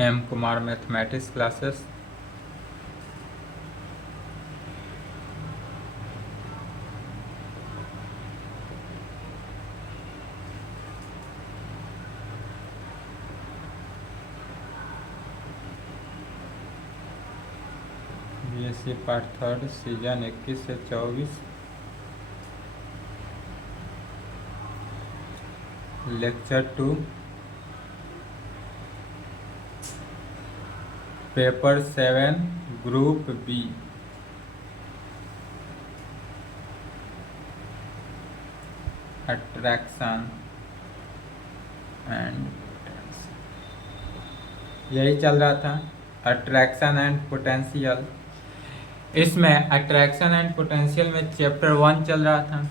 M Kumar mathematics classes. BSc part third season 21 से 24 lecture 2 paper 7 group B. Attraction and यही चल रहा था, अट्रैक्शन एंड पोटेंशियल। इसमें अट्रैक्शन एंड पोटेंशियल में चैप्टर 1 चल रहा था,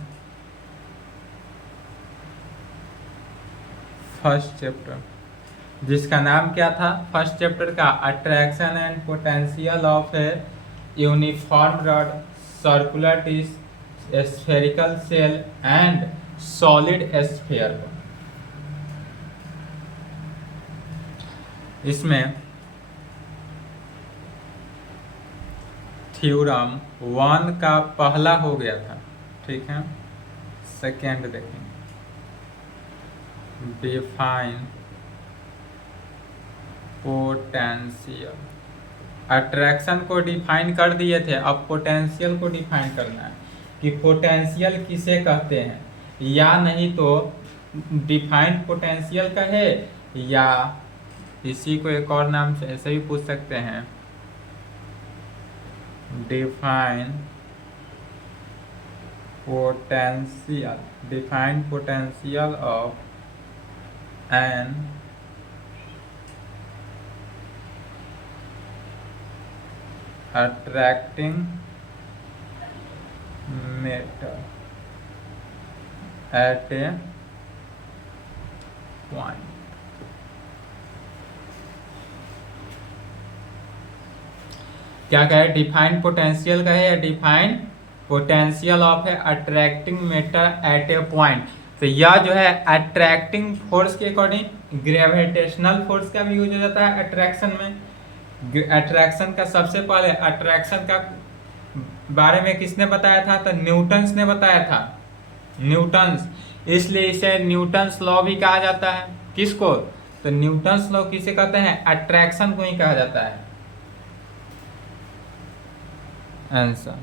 फर्स्ट चैप्टर, जिसका नाम क्या था फर्स्ट चैप्टर का? Attraction and potential of a uniform rod, circular disc, spherical shell and solid sphere. इसमें थ्योरम 1 का पहला हो गया था, ठीक है। सेकेंड देखेंगे, डिफाइन पोटेंशियल। अट्रैक्शन को डिफाइन कर दिए थे, अब पोटेंशियल को डिफाइन करना है कि पोटेंशियल किसे कहते हैं, या नहीं तो डिफाइन पोटेंशियल कहे, या इसी को एक और नाम से ऐसे भी पूछ सकते हैं, define potential. Define potential of an attracting matter at a point। क्या कहे, डिफाइन पोटेंशियल कहे या define potential of A attracting matter at a point. तो यह जो है अट्रैक्टिंग फोर्स के अकॉर्डिंग ग्रेविटेशनल फोर्स का भी यूज हो जाता है अट्रैक्शन में। अट्रैक्शन का सबसे पहले अट्रैक्शन का बारे में किसने बताया था? तो न्यूटन्स ने बताया था, न्यूटन्स। इसलिए इसे न्यूटन्स लॉ भी कहा जाता है। किसको? तो न्यूटन्स लॉ किसे कहते हैं? अट्रैक्शन को ही कहा जाता है। आंसर।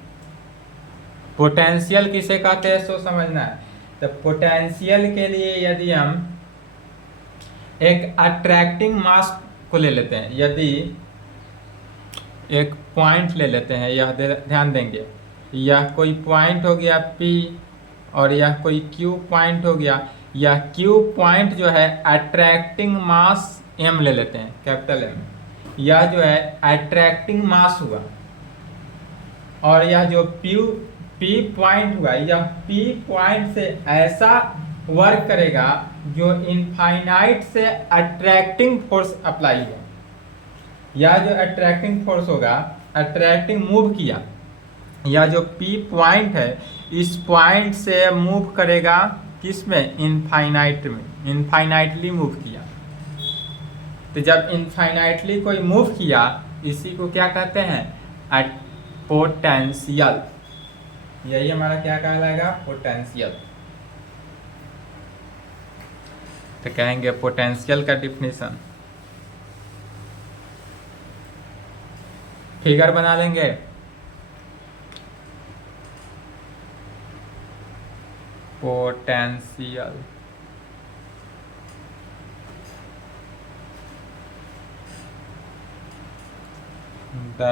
पोटेंशियल किसे कहते हैं सो समझना है। तो पोटेंशियल के लिए यदि हम एक अट्रैक्टिंग मास को ले लेते हैं, यदि एक पॉइंट ले लेते हैं, यह ध्यान देंगे, यह कोई पॉइंट हो गया P और यह कोई Q पॉइंट हो गया। यह Q पॉइंट जो है अट्रैक्टिंग मास M ले लेते हैं, कैपिटल M। यह जो है अट्रैक्टिंग मास हुआ, और यह जो P पॉइंट हुआ, यह P पॉइंट से ऐसा वर्क करेगा जो इनफाइनाइट से अट्रैक्टिंग फोर्स अप्लाई हुआ। यह जो अट्रैक्टिंग फोर्स होगा, अट्रैक्टिंग मूव किया, यह जो P पॉइंट है इस पॉइंट से मूव करेगा किस में? इनफाइनाइट में, इनफाइनाइटली मूव किया। तो जब इनफाइनाइटली कोई मूव किया, इसी को क्या कहते हैं? पोटेंशियल। यही हमारा क्या कहलाएगा? पोटेंशियल। तो कहेंगे पोटेंशियल का डिफिनीशन, फिगर बना लेंगे। Potential the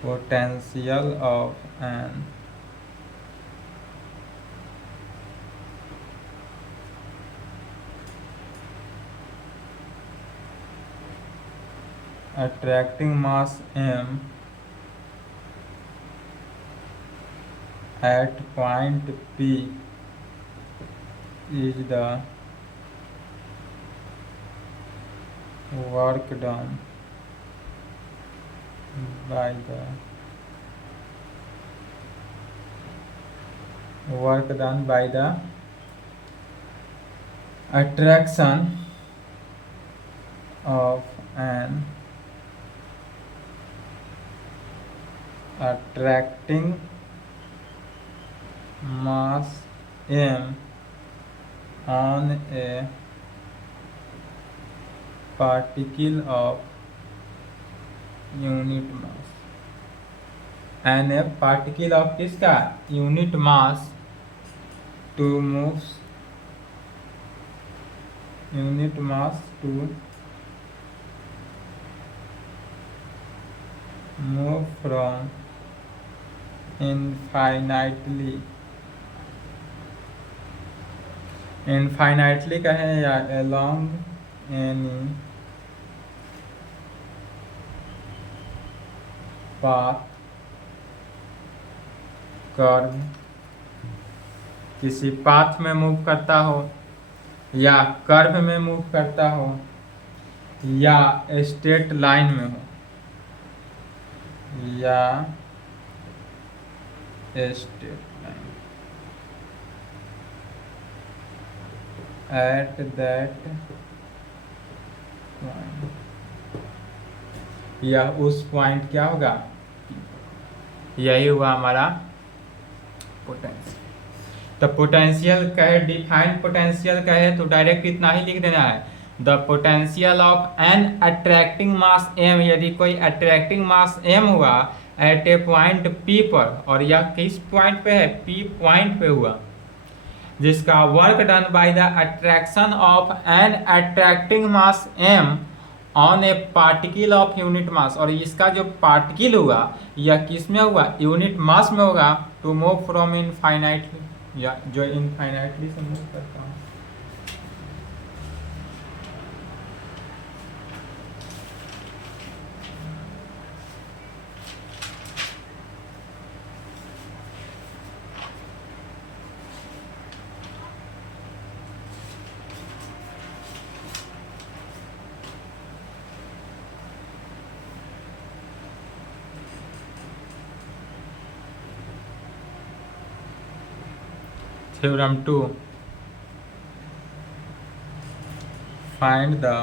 potential of an attracting mass M at point P is the work done by the attraction of an attracting mass m on a particle of unit mass and a particle of किसका unit mass to move from infinitely कहें या along any path curve किसी path में move करता हो या curve में move करता हो या स्ट्रेट लाइन में हो या straight line at that point या उस पॉइंट क्या होगा, यही हुआ हमारा पोटेंशियल। तो पोटेंशियल कहे डिफाइंड पोटेंशियल कहे तो डायरेक्ट इतना ही लिख देना है, the potential of an attracting mass M. यदि कोई अट्रैक्टिंग मास एम हुआ एट ए पॉइंट पी पर, और यह किस पॉइंट पे है, पी पॉइंट पे हुआ, जिसका work done by the attraction of an attracting mass M on a particle of unit mass, और इसका जो पार्टिकल हुआ यह किस में हुआ, यूनिट मास में होगा, टू मूव फ्रॉम इनफाइनाइटली, या जो इनफाइनाइटली से मूव करता हूँ। Theorem 2, find the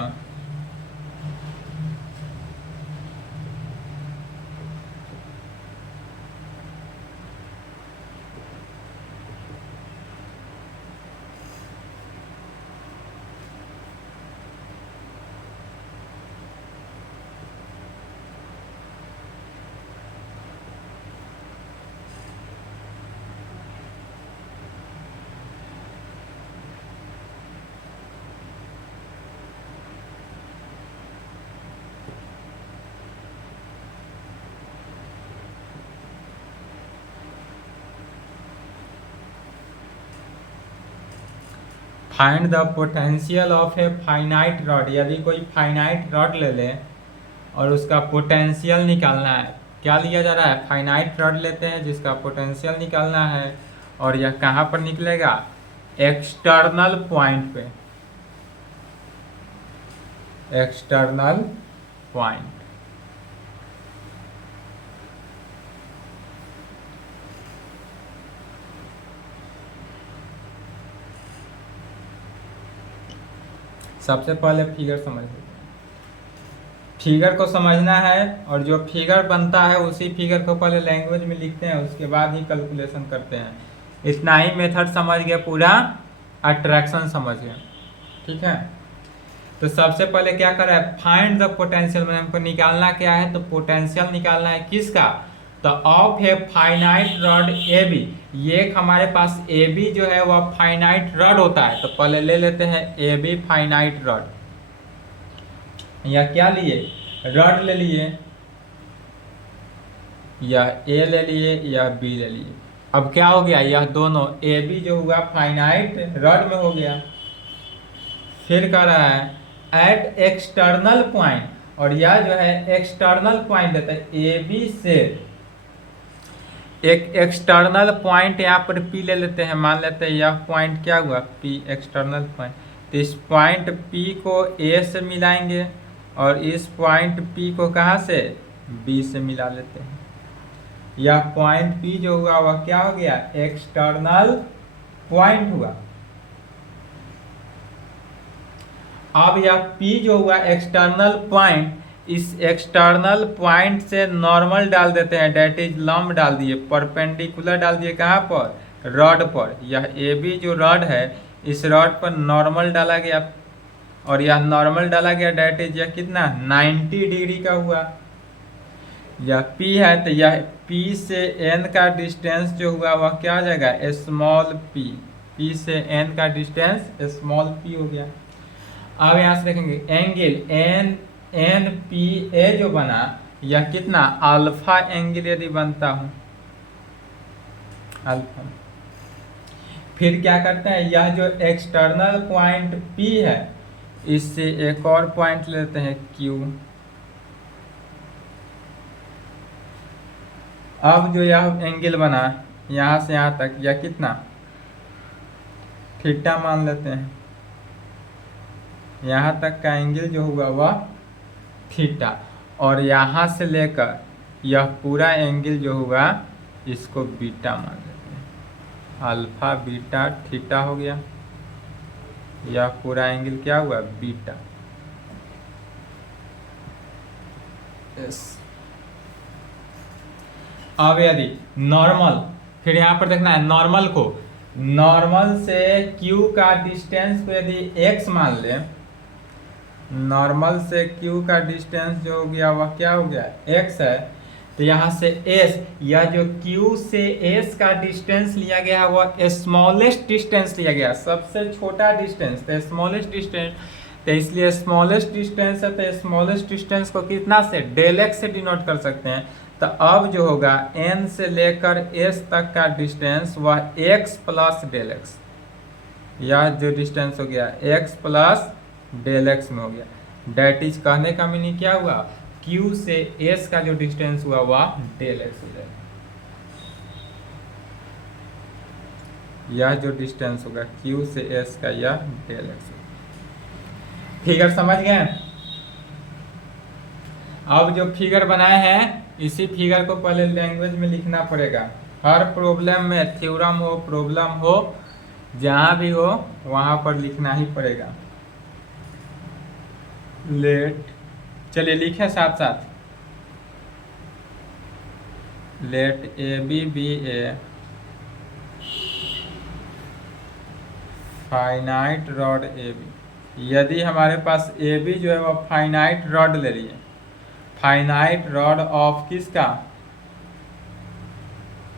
find the potential of a finite rod. यदि कोई फाइनाइट रॉड ले ले और उसका पोटेंशियल निकालना है, क्या लिया जा रहा है, फाइनाइट रॉड लेते हैं जिसका पोटेंशियल निकालना है, और यह कहाँ पर निकलेगा, एक्सटर्नल पॉइंट पे, एक्सटर्नल पॉइंट। सबसे पहले फिगर समझ लेते हैं, फिगर को समझना है, और जो फिगर बनता है उसी फिगर को पहले लैंग्वेज में लिखते हैं, उसके बाद ही कैलकुलेशन करते हैं। इतना ही मेथड समझ गया, पूरा अट्रैक्शन समझ गए, ठीक है। तो सबसे पहले क्या कर रहा है, फाइंड द पोटेंशियल, में हमको निकालना क्या है, तो पोटेंशियल निकालना है किसका, तो of a finite rod A B. ये हमारे पास ए बी जो है वह फाइनाइट रॉड होता है, तो पहले ले लेते हैं ए बी फाइनाइट रॉड, या क्या लिए, रॉड ले लिए, या ए ले लिए या बी ले लिए। अब क्या हो गया, यह दोनों ए बी जो हुआ फाइनाइट रॉड में हो गया। फिर कह रहा है एट एक्सटर्नल पॉइंट, और यह जो है एक्सटर्नल पॉइंट देता है ए बी से, एक एक्सटर्नल पॉइंट यहाँ पर P ले लेते हैं, मान लेते हैं यह पॉइंट क्या हुआ, P एक्सटर्नल पॉइंट। तो इस पॉइंट P को A से मिलाएंगे, और इस पॉइंट P को कहाँ से, B से मिला लेते हैं। यह पॉइंट P जो हुआ वह क्या हो गया, एक्सटर्नल पॉइंट हुआ। अब यह P जो हुआ एक्सटर्नल पॉइंट, इस एक्सटर्नल पॉइंट से नॉर्मल डाल देते हैं, डेट इज लंब डाल दिए, परपेंडिकुलर डाल दिए कहाँ पर, रॉड पर। यह AB जो रॉड है इस रॉड पर नॉर्मल डाला गया, और यह नॉर्मल डाला गया डेट इज यह कितना 90 डिग्री का हुआ। यह P है तो यह P से N का डिस्टेंस जो हुआ वह क्या आ जाएगा, स्मॉल p। P से N का डिस्टेंस स्मॉल p हो गया। अब यहाँ से देखेंगे एंगल NPA जो बना, यह कितना अल्फा एंगल यदि बनता हूं, अल्फा। फिर क्या करते हैं, यह जो एक्सटर्नल पॉइंट P है इससे एक और पॉइंट लेते हैं Q। अब जो यह एंगल बना यहाँ से यहाँ तक, यह कितना थीटा मान लेते हैं, यहाँ तक का एंगल जो हुआ वह थीटा, और यहाँ से लेकर यह पूरा एंगल जो हुआ इसको बीटा मान लेते हैं, अल्फा बीटा थीटा हो गया। यह पूरा एंगल क्या हुआ, बीटा। यस। अब यदि नॉर्मल, फिर यहाँ पर देखना है नॉर्मल को, नॉर्मल से Q का डिस्टेंस को यदि x मान ले, नॉर्मल से Q का डिस्टेंस जो हो गया वह क्या हो गया x है, तो यहाँ से s, या जो Q से s का डिस्टेंस लिया गया वह स्मॉलेस्ट डिस्टेंस लिया गया, सबसे छोटा डिस्टेंस, तो स्मॉलेस्ट डिस्टेंस, तो इसलिए स्मॉलेस्ट डिस्टेंस है तो स्मॉलेस्ट डिस्टेंस को कितना से डेल x से डिनोट कर सकते हैं। तो अब जो होगा n से लेकर s तक का डिस्टेंस वह x प्लस डेल x, यह जो डिस्टेंस हो गया x प्लस डेल x में हो गया। डेट इज कहने का मीनिंग क्या हुआ, Q से S का जो डिस्टेंस हुआ वह डेल x हो जाएगा। यह जो डिस्टेंस होगा Q से S का यह डेल x होगा। फिगर समझ गए। अब जो फिगर बनाए हैं इसी फिगर को पहले लैंग्वेज में लिखना पड़ेगा। हर प्रॉब्लम में, थ्योरम हो प्रॉब्लम हो जहाँ भी हो वहाँ पर लिखना ही पड़ेगा। लेट, चलिए लिखे साथ साथ, let AB be a finite rod AB। यदि हमारे पास AB जो है वह फाइनाइट रॉड ले लिए, फाइनाइट रॉड ऑफ किसका,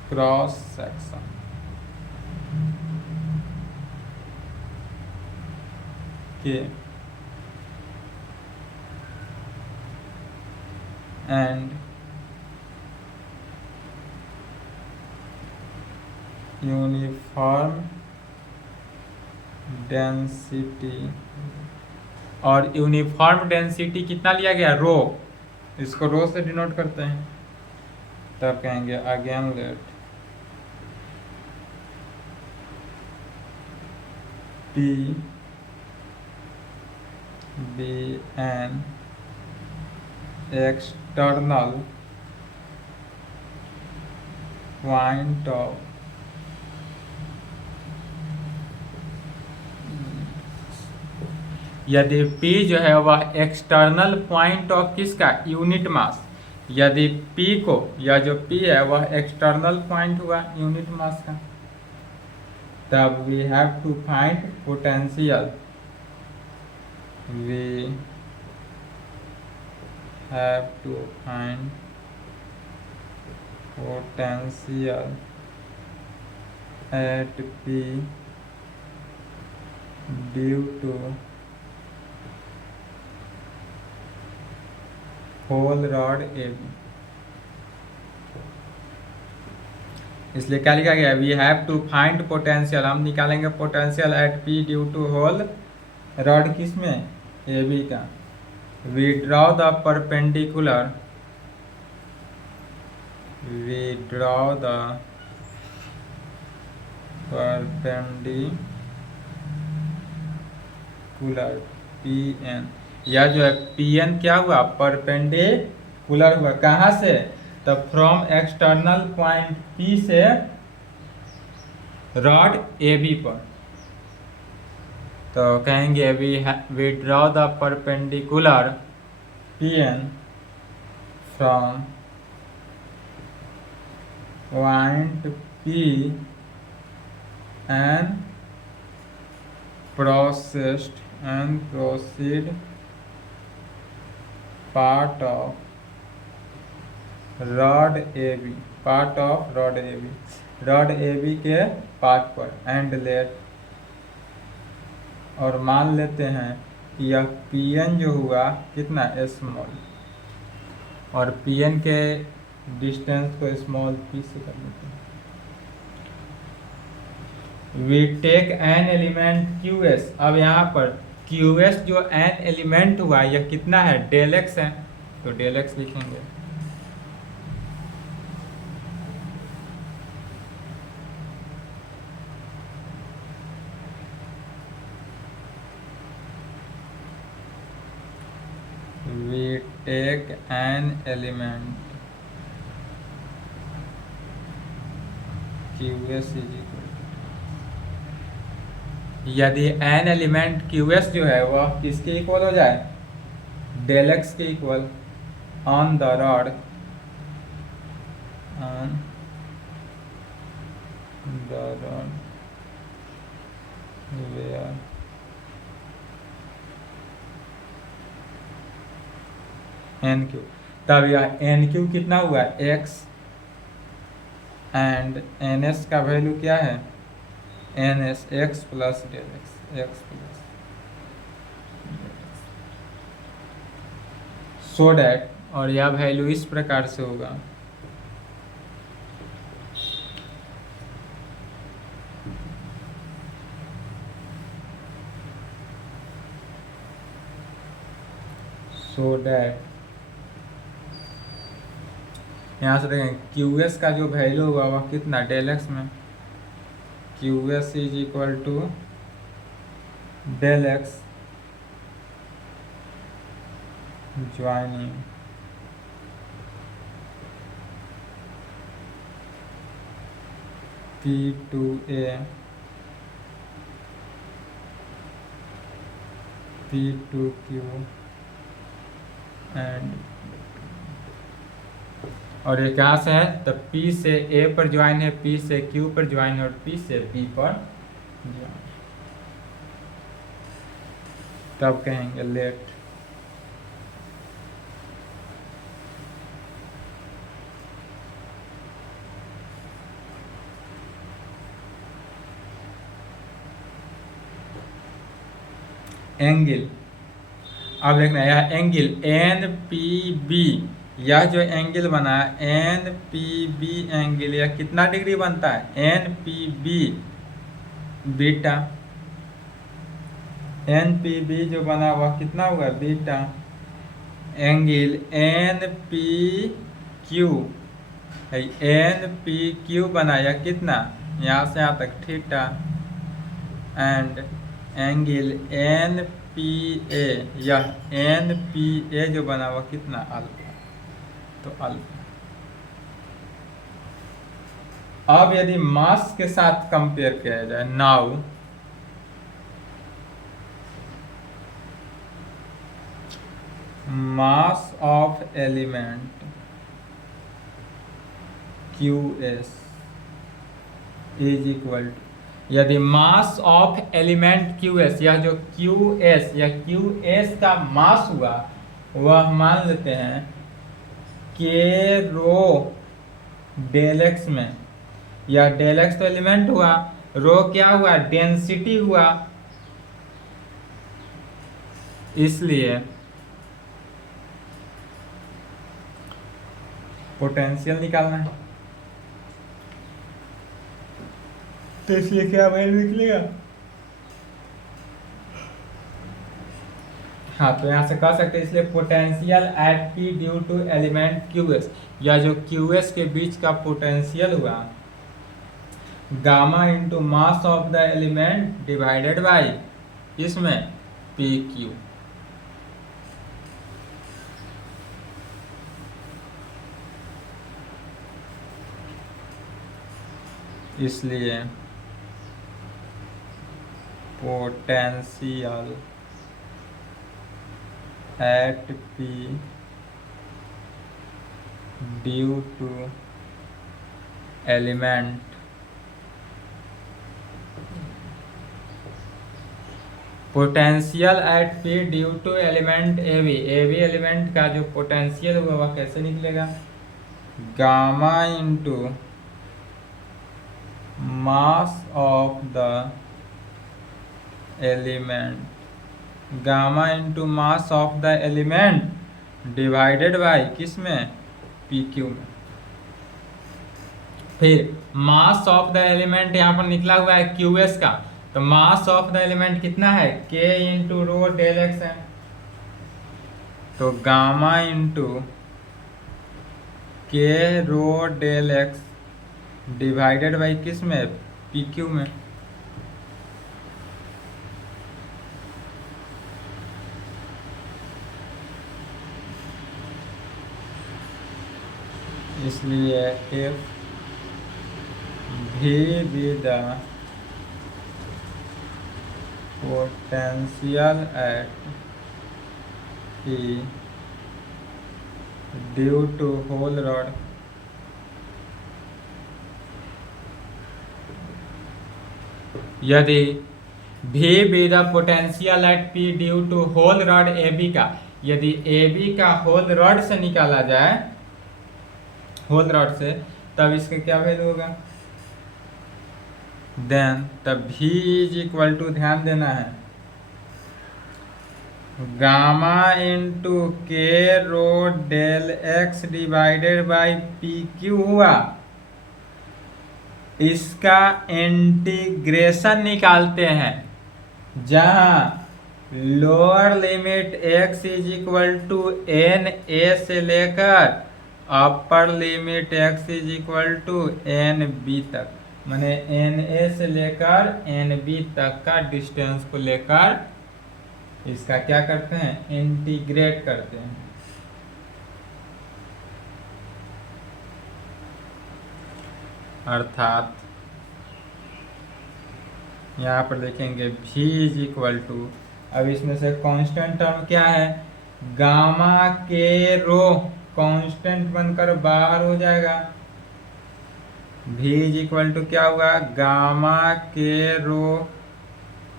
क्रॉस सेक्शन के, एंड यूनिफॉर्म डेंसिटी, और यूनिफॉर्म डेंसिटी कितना लिया गया, रो, इसको रो से डिनोट करते हैं। तब कहेंगे again let P be an external point of यदि P जो है वह एक्सटर्नल पॉइंट ऑफ किसका, यूनिट मास, यदि P को, या जो P है वह एक्सटर्नल पॉइंट हुआ यूनिट मास का, तब we have to find potential, we have to find potential at P due to whole rod AB। इसलिए क्या लिखा गया, we have to find potential, हम निकालेंगे potential at P due to whole rod किसमें, AB का। We draw the perpendicular, we draw the perpendicular PN, यह जो है PN क्या हुआ, परपेंडिकुलर हुआ, कहाँ से, तो फ्रॉम एक्सटर्नल पॉइंट P से रॉड AB पर। तो कहेंगे we draw the perpendicular P N from point P and proceed part of rod AB rod AB के पार्ट पर एंड लेट, और मान लेते हैं कि यह Pn जो हुआ कितना स्मॉल, और Pn के डिस्टेंस को स्मॉल p से कर लेते हैं। We take an element QS, अब यहाँ पर QS जो एन एलिमेंट हुआ यह कितना है, डेल एक्स है, तो डेल एक्स लिखेंगे। We take an element QS is equal, यदि एन एलिमेंट QS जो है वह किसके इक्वल हो जाए, डेल एक्स के equal, on the rod where N Q, तब यह एन क्यू कितना हुआ x, एंड एन एस का वैल्यू क्या है, N S x plus del x plus, so that, और यह वैल्यू इस प्रकार से होगा, सो डैट, यहाँ से देखें QS का जो वैल्यू हुआ वह कितना, डेल एक्स में QS is equal to del x joining P2A P2Q and, और ये कहाँ से है, तो P से A पर ज्वाइन है, P से Q पर ज्वाइन है, और P से P पर ज्वाइन, तब कहेंगे लेट एंगल, अब देखना यह एंगल NPB, यह जो एंगल बना NPB एंगल, यह कितना डिग्री बनता है, NPB बीटा, NPB जो बना वह कितना हुआ बीटा, एंगल NPQ, NPQ बना यह कितना, यहाँ से यहाँ तक थीटा, एंड एंगल NPA, यह NPA जो बना हुआ कितना अल्फा, तो अल्फा। अब यदि मास के साथ कंपेयर किया जाए, now mass of element QS is equal to, यदि मास ऑफ एलिमेंट QS, यह जो QS या QS का मास हुआ वह मान लेते हैं के रो डेल एक्स में, या डेल एक्स तो एलिमेंट हुआ, रो क्या हुआ, डेंसिटी हुआ, इसलिए पोटेंशियल निकालना है, तो इसलिए क्या वैल्यू निकलेगा, हाँ तो यहाँ से कह सकते हैं, इसलिए potential at P due to element QS, या जो QS के बीच का पोटेंशियल हुआ gamma into mass of the element divided by इसमें PQ, इसलिए potential at P due to element potential at P due to element AB element का जो पोटेंशियल हुआ वह कैसे निकलेगा, gamma into mass of the element, gamma into mass of the element divided by किस में, PQ में। फिर मास ऑफ द एलिमेंट यहाँ पर निकला हुआ है QS का, तो मास ऑफ द एलिमेंट कितना है, K into rho del x है, तो gamma into K rho del x divided by किस में, PQ में। इसलिए if V be the potential at P due to hole rod यदि V be the potential at P due to hole rod AB का, यदि AB का whole rod से निकाला जाए, होल रॉड से, तब इसका क्या वैल्यू होगा, देन तब V इज इक्वल टू, ध्यान देना है, gamma into K rho del x divided by PQ हुआ। इसका इंटीग्रेशन निकालते हैं, जहां lower limit x is equal to NA से लेकर upper limit x is equal to NB तक, माने NA से लेकर NB तक का डिस्टेंस को लेकर इसका क्या करते हैं, इंटीग्रेट करते हैं। अर्थात यहाँ पर देखेंगे V इज इक्वल टू, अब इसमें से कांस्टेंट टर्म क्या है, गामा के रो कांस्टेंट बनकर बाहर हो जाएगा, V इज इक्वल टू क्या हुआ, गामा के रो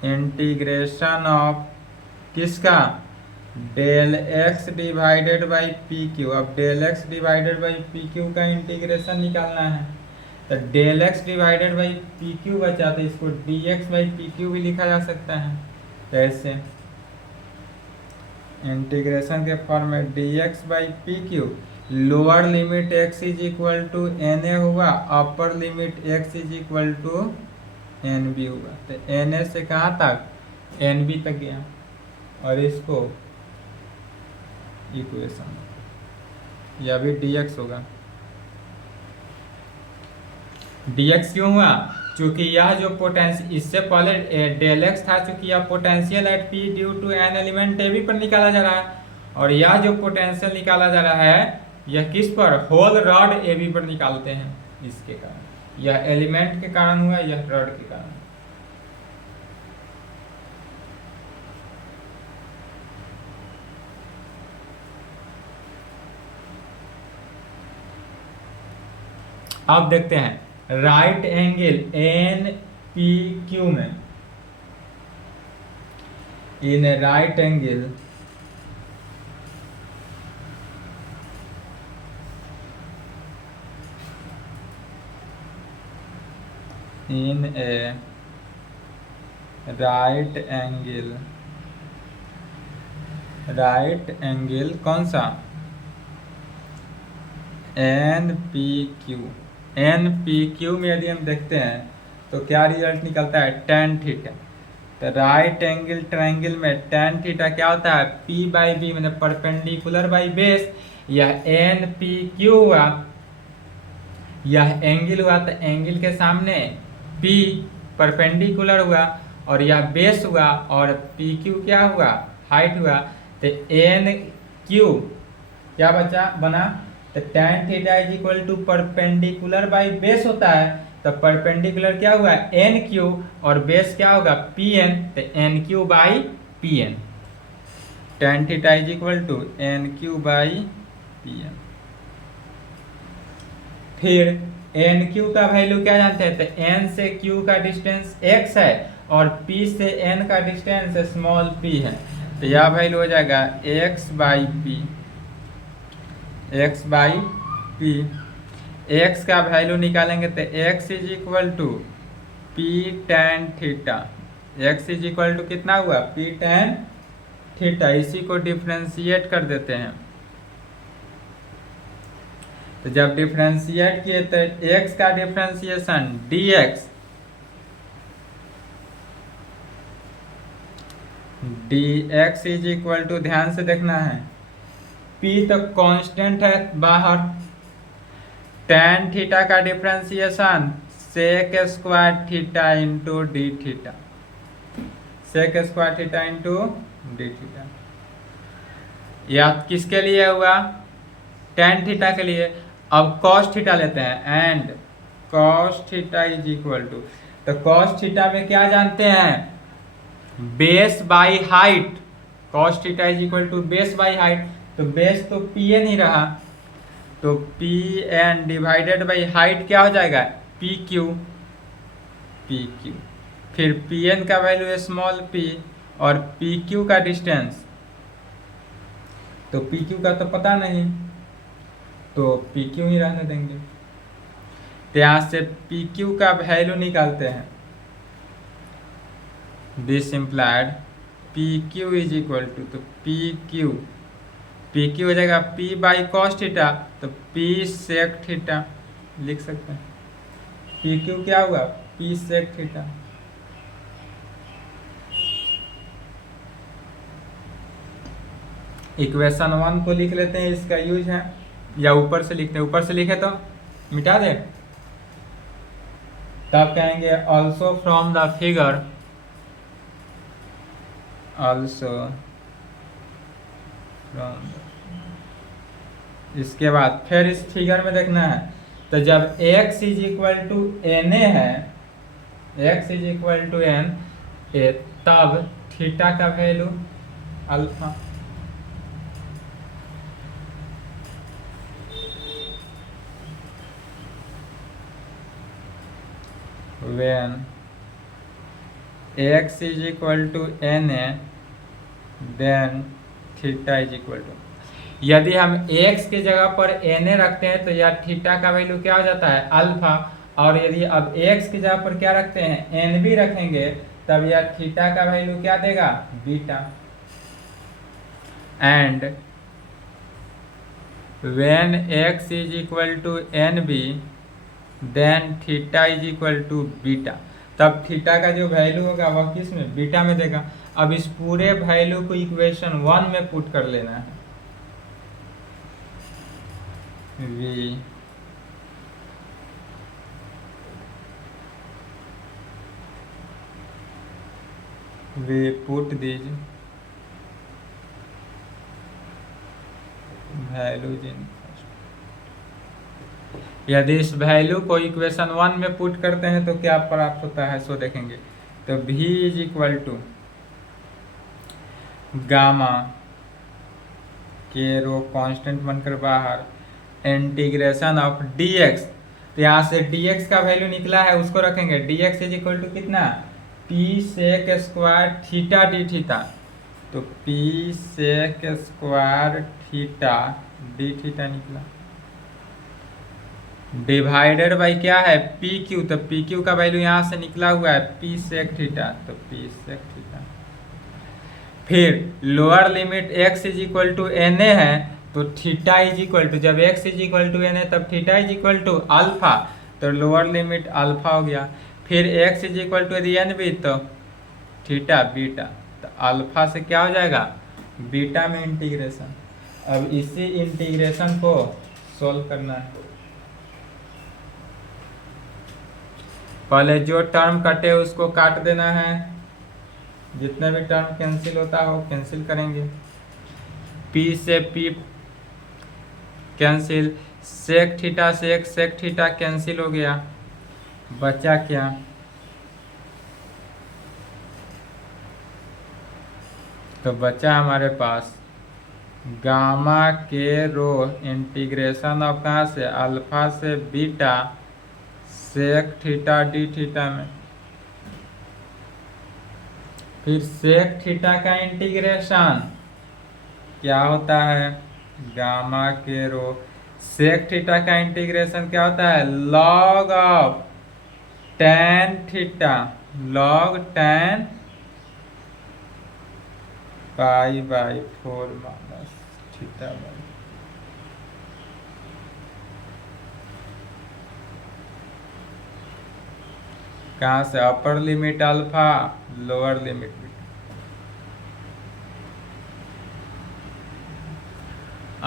इंटीग्रेशन ऑफ किसका, del x divided by PQ। अब del x divided by PQ का इंटीग्रेशन निकालना है, तो del x divided by PQ बचा, तो इसको dx बाई PQ भी लिखा जा सकता है। कैसे, इंटीग्रेशन के फॉर्म में dx by PQ, lower limit x is equal to NA हुआ, upper limit x is equal to NB हुआ, तो NA से कहाँ तक, NB तक गया, और इसको इक्वेशन, यह भी dx होगा। dx क्यों हुआ, चूंकि यह जो पोटेंशियल, इससे पहले डेल एक्स था, चूंकि यह potential at P due to an element AB पर निकाला जा रहा है, और यह जो पोटेंशियल निकाला जा रहा है यह किस पर, होल रॉड AB पर निकालते हैं, इसके कारण, यह एलिमेंट के कारण हुआ, यह रॉड के कारण। अब देखते हैं राइट एंगल NPQ में, in right angle in A right angle कौन सा, NPQ में यदि हम देखते हैं तो क्या रिजल्ट निकलता है, tan थीटा। तो राइट एंगल ट्रायंगल में tan थीटा क्या होता है, P बाई बी, मतलब परपेंडिकुलर बाई बेस। यह NPQ हुआ, यह एंगल हुआ, तो एंगल के सामने P परपेंडिकुलर हुआ, और यह बेस हुआ, और PQ क्या हुआ, हाइट हुआ, तो NQ क्या बना, तो tan theta is equal to perpendicular by base होता है, तो तो परपेंडिकुलर क्या हुआ एन क्यू और बेस क्या होगा पी एन, तो N Q by P N, tan theta is equal to N Q by P N. फिर एन क्यू का वैल्यू क्या जानते हैं, तो एन से क्यू का डिस्टेंस x है और p से n का डिस्टेंस स्मॉल p है, तो यह वैल्यू हो जाएगा x by P, x by P. x का वैल्यू निकालेंगे तो x is equal to P tan theta, x is equal to कितना हुआ पी tan थीटा। इसी को डिफ्रेंशिएट कर देते हैं, तो जब डिफ्रेंशिएट किए तो x का differentiation dx is equal to, ध्यान से देखना है, p तो कांस्टेंट है बाहर, tan थीटा का differentiation sec square theta into D theta, sec square theta into D theta. या किसके लिए हुआ tan थीटा के लिए। अब cos थीटा लेते हैं and cos theta is equal to, तो cos थीटा में क्या जानते हैं base by height, cos theta is equal to base by height, तो बेस तो पी एन ही रहा, तो P N divided by height क्या हो जाएगा पी क्यू, पी क्यू। फिर पी एन का वैल्यू स्मॉल p और पी क्यू का डिस्टेंस, तो पी क्यू का तो पता नहीं, तो पी क्यू ही रहने देंगे, तो यहाँ से पी क्यू का वैल्यू निकालते हैं, this implied P Q is equal to, तो पी क्यू हो जाएगा p बाई कॉस थीटा, तो p सेक थीटा लिख सकते हैं, पी क्यू क्या हुआ p सेक थीटा। इक्वेशन 1 को लिख लेते हैं, इसका यूज है, या ऊपर से लिखते हैं, ऊपर से लिखे तो मिटा दे, तब कहेंगे also from the figure, also from, इसके बाद फिर इस फिगर में देखना है, तो जब x is equal to N है, x is equal to N, तब थीटा का value alpha, when x is equal to na then theta is equal to, यदि हम x की जगह पर na रखते हैं तो यह थीटा का वैल्यू क्या हो जाता है अल्फा, और यदि अब x की जगह पर क्या रखते हैं nb रखेंगे तब यह थीटा का वैल्यू क्या देगा beta. And when x is equal to nb then theta is equal to beta, तब थीटा का जो वैल्यू होगा वह किस में बीटा में देगा। अब इस पूरे वैल्यू को इक्वेशन 1 में पुट कर लेना है, we put these values in, यदि इस वैल्यू को इक्वेशन 1 में पुट करते हैं तो क्या प्राप्त होता है सो देखेंगे। तो v is equal to gamma के रो कांस्टेंट बनकर बाहर, इंटीग्रेशन ऑफ dx, तो यहाँ से dx का वैल्यू निकला है उसको रखेंगे, dx इज इक्वल टू कितना p sec square theta D theta, तो p sec square theta D theta निकला, डिवाइडेड बाई क्या है पी क्यू, तो पी क्यू का वैल्यू यहाँ से निकला हुआ है पी सेक थीटा, तो पी सेक थीटा। फिर lower limit x is equal to N A है, तो थीटा इज इक्वल टू, जब x is equal to N A तब theta is equal to alpha, तो लोअर लिमिट अल्फा हो गया। फिर x इज इक्वल टू यदि एन बी तो थीटा बीटा, तो अल्फा से क्या हो जाएगा बीटा में इंटीग्रेशन। अब इसी इंटीग्रेशन को सोल्व करना है, पहले जो टर्म कटे उसको काट देना है, जितने भी टर्म कैंसिल होता हो कैंसिल करेंगे, p से p कैंसिल, सेक थीटा से एक सेक थीटा कैंसिल हो गया, बचा क्या? तो बचा हमारे पास गामा के रो इंटीग्रेशन ऑफ कहाँ से, अल्फा से beta sec theta D theta में। फिर सेक थीटा का इंटीग्रेशन क्या होता है, गामा के रो सेक थीटा का इंटीग्रेशन क्या होता है, log of tan theta, log ten pi by 4 minus theta by. कहाँ से, upper limit alpha lower limit beta.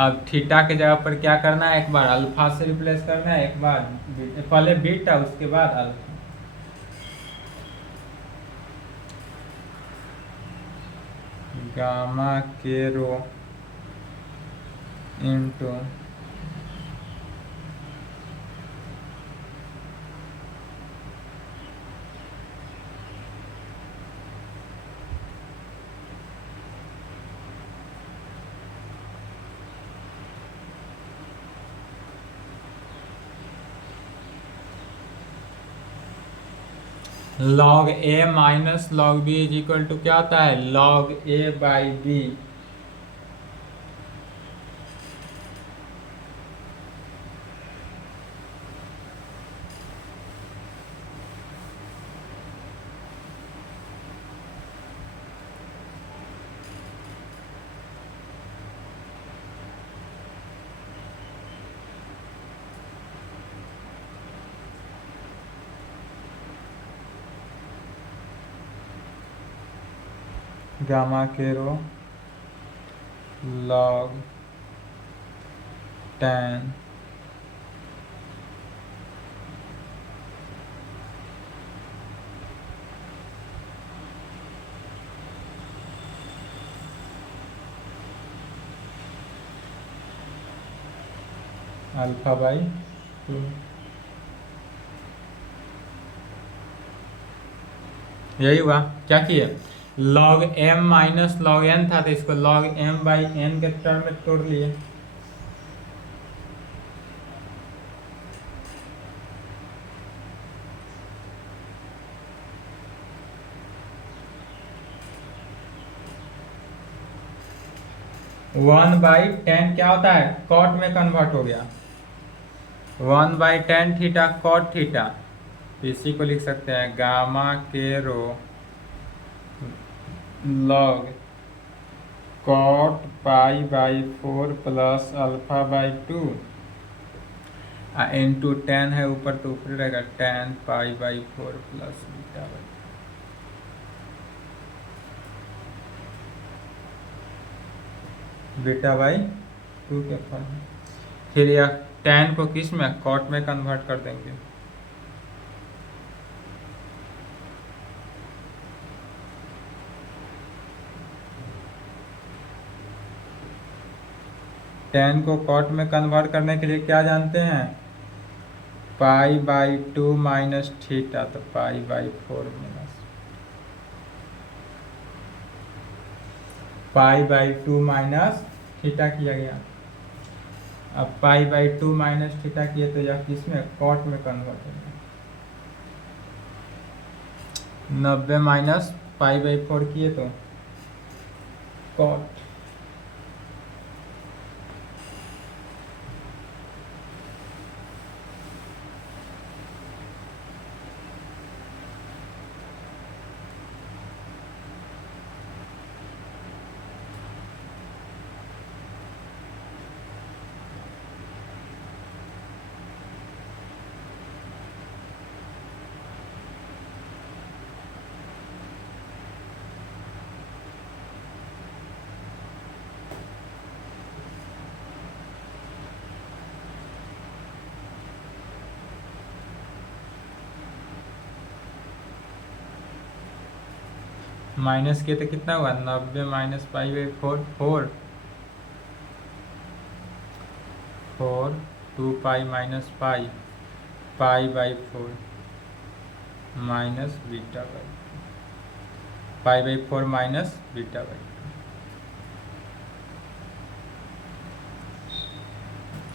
अब थीटा के जगह पर क्या करना है, एक बार अल्फा से रिप्लेस करना है, एक बार पहले बीटा उसके बाद अल्फा। गामा के रो into log a minus log b is equal to क्या होता है, log a बाई बी। गामा के रो log 10 अल्फा बाई 2। यही हुआ, क्या किए, log m minus log n था तो इसको log m बाई n के टर्म में तोड़ लिए। वन बाई टेन क्या होता है, कॉट में कन्वर्ट हो गया, 1/10 थीटा कॉट थीटा। इसी को लिख सकते हैं गामा के रो log cot pi by 4 plus alpha by 2 into 10 है ऊपर तो ऊपर रहेगा 10 pi by 4 plus beta by. Beta by 2 के फॉर्म। फिर यह 10 को किस में, कॉट में कन्वर्ट कर देंगे। टेन को कॉट में कन्वर्ट करने के लिए क्या जानते हैं, पाई बाई 2 माइनस थीटा, तो पाई by 4 minus pi by 2 minus theta किया गया। अब पाई बाई 2 माइनस थीटा किए तो यह किस में, कॉट में कन्वर्ट हो गया। 90 माइनस पाई बाई 4 किए तो कॉट। माइनस किए तो कितना हुआ, 90 minus pi by 4 4 2 pi minus pi by 4 minus beta by pi by 4 minus beta by 2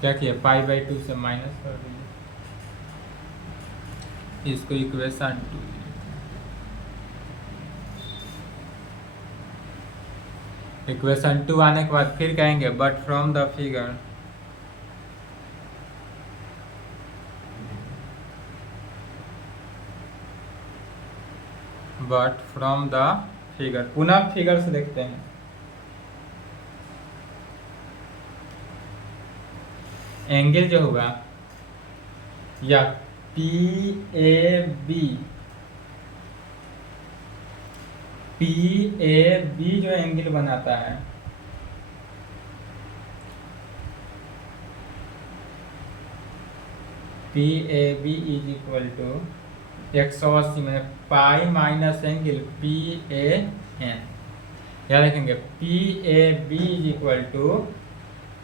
क्या किया, पाई बाई 2 से माइनस कर दिए, इसको इक्वेशन 2। इक्वेशन 2 आने के बाद फिर कहेंगे बट फ्रॉम द फिगर पुनः फिगर से देखते हैं। एंगल जो होगा या पी ए बी जो एंगल बनाता है, P A B is equal to 180 में pi minus angle P A N. याद रखेंगे P A B is equal to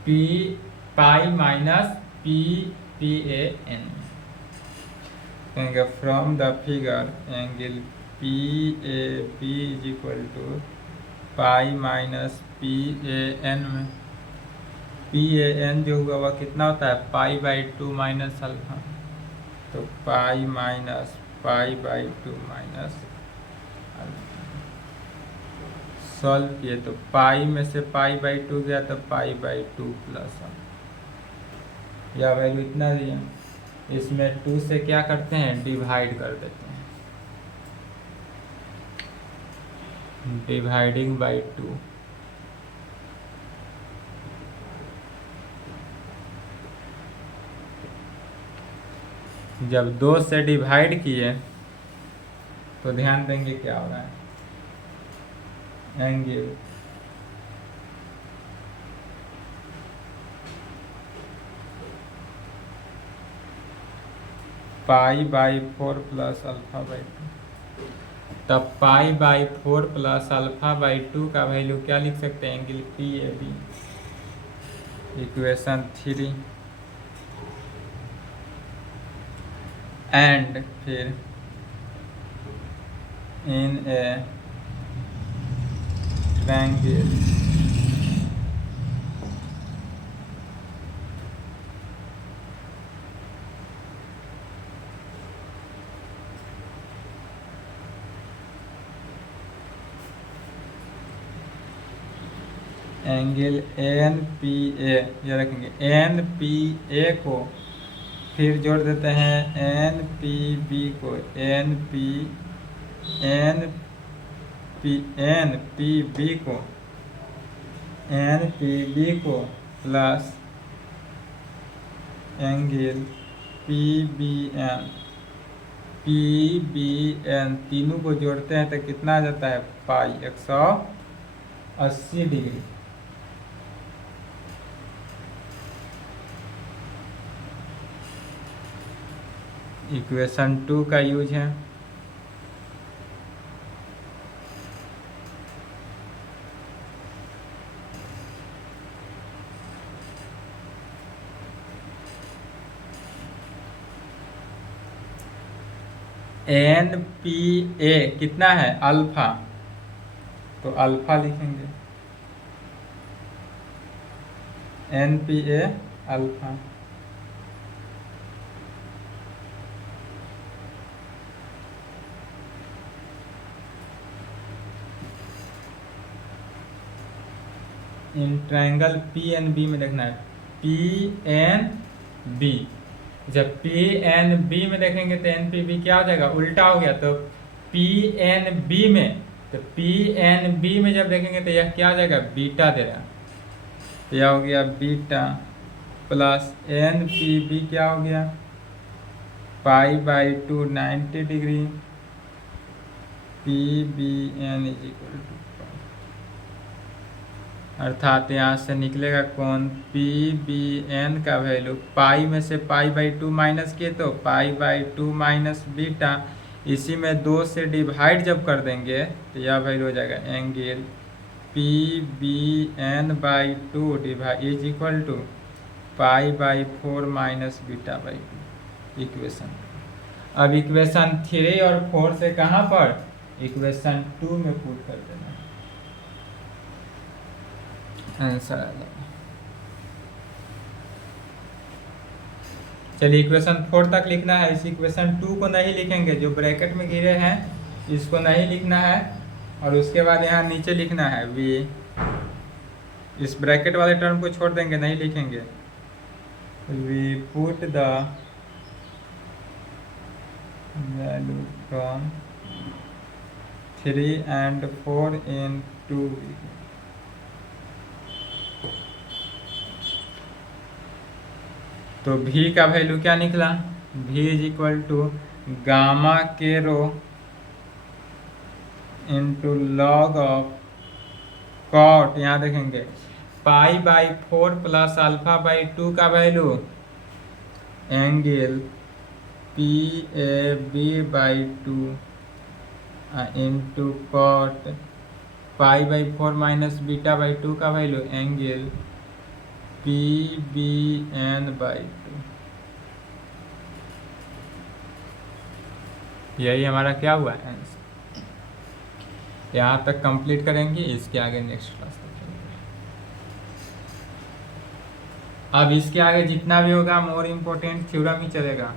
P pi minus P A N. कहेंगे from the figure angle P A B is equal to pi minus P A N में P A N जो हुआ वह कितना होता है, पाई बाई 2 माइनस अल्फा। तो pi minus pi by 2 minus alpha solve किए तो पाई में से पाई बाई 2 गया तो पाई बाई 2 प्लस अल्फा। या वैल्यू इतना दिया, इसमें 2 से क्या करते हैं, डिवाइड कर देते हैं, डिवाइडिंग बाई 2। जब 2 से डिवाइड किए तो ध्यान देंगे क्या हो रहा है, angle pi by 4 plus alpha by 2। तब pi by 4 plus alpha by 2 का वैल्यू क्या लिख सकते हैं, angle P A B. Equation 3 and फिर in a triangle angle N P A, ये रखेंगे एन पी ए को फिर जोड़ देते हैं एन पी बी को, एन पी बी को plus angle P B N तीनों को जोड़ते हैं तो कितना आ जाता है, पाई 180 डिग्री। इक्वेशन 2 का यूज है। एन पी ए कितना है, अल्फा, तो अल्फा लिखेंगे N P A alpha. In triangle P N B में देखना है, पी एन बी। जब पी एन बी में देखेंगे तो एन पी बी क्या हो जाएगा, उल्टा हो गया। तो पी एन बी में, तो पी एन बी में जब देखेंगे तो यह क्या हो जाएगा, बीटा दे रहा है, तो यह हो गया beta plus N P B क्या हो गया, pi by 2 90 degree, P B N is equal to, अर्थात यहाँ से निकलेगा कौन, पी बी एन का वैल्यू पाई में से पाई बाई 2 माइनस किए तो पाई बाई 2 माइनस बीटा, इसी में 2 से डिवाइड जब कर देंगे तो यह वैल्यू हो जाएगा angle P B N by 2 divide is equal to pi by 4 minus beta by 2। Equation अब इक्वेशन 3 और 4 से कहाँ पर इक्वेशन 2 में पुट कर देना, आंसर आ जाएगा। चलिए इक्वेशन 4 तक लिखना है, इस इक्वेशन 2 को नहीं लिखेंगे, जो ब्रैकेट में गिरे हैं इसको नहीं लिखना है, और उसके बाद यहाँ नीचे लिखना है वी, इस ब्रैकेट वाले टर्म को छोड़ देंगे, नहीं लिखेंगे। We put the value from 3 and 4 in 2। तो v का वैल्यू क्या निकला, v is equal to gamma के रो इंटू लॉग ऑफ कॉट, यहाँ देखेंगे π/4 प्लस α/2 का value angle PAB/2 into cot π/4 minus β/2 का वैल्यू एंगल PBN/2। यही हमारा क्या हुआ आंसर। यहाँ तक कंप्लीट करेंगे, इसके आगे नेक्स्ट क्लास तक चलेंगे। अब इसके आगे जितना भी होगा मोर इम्पोर्टेंट थ्योरम ही चलेगा।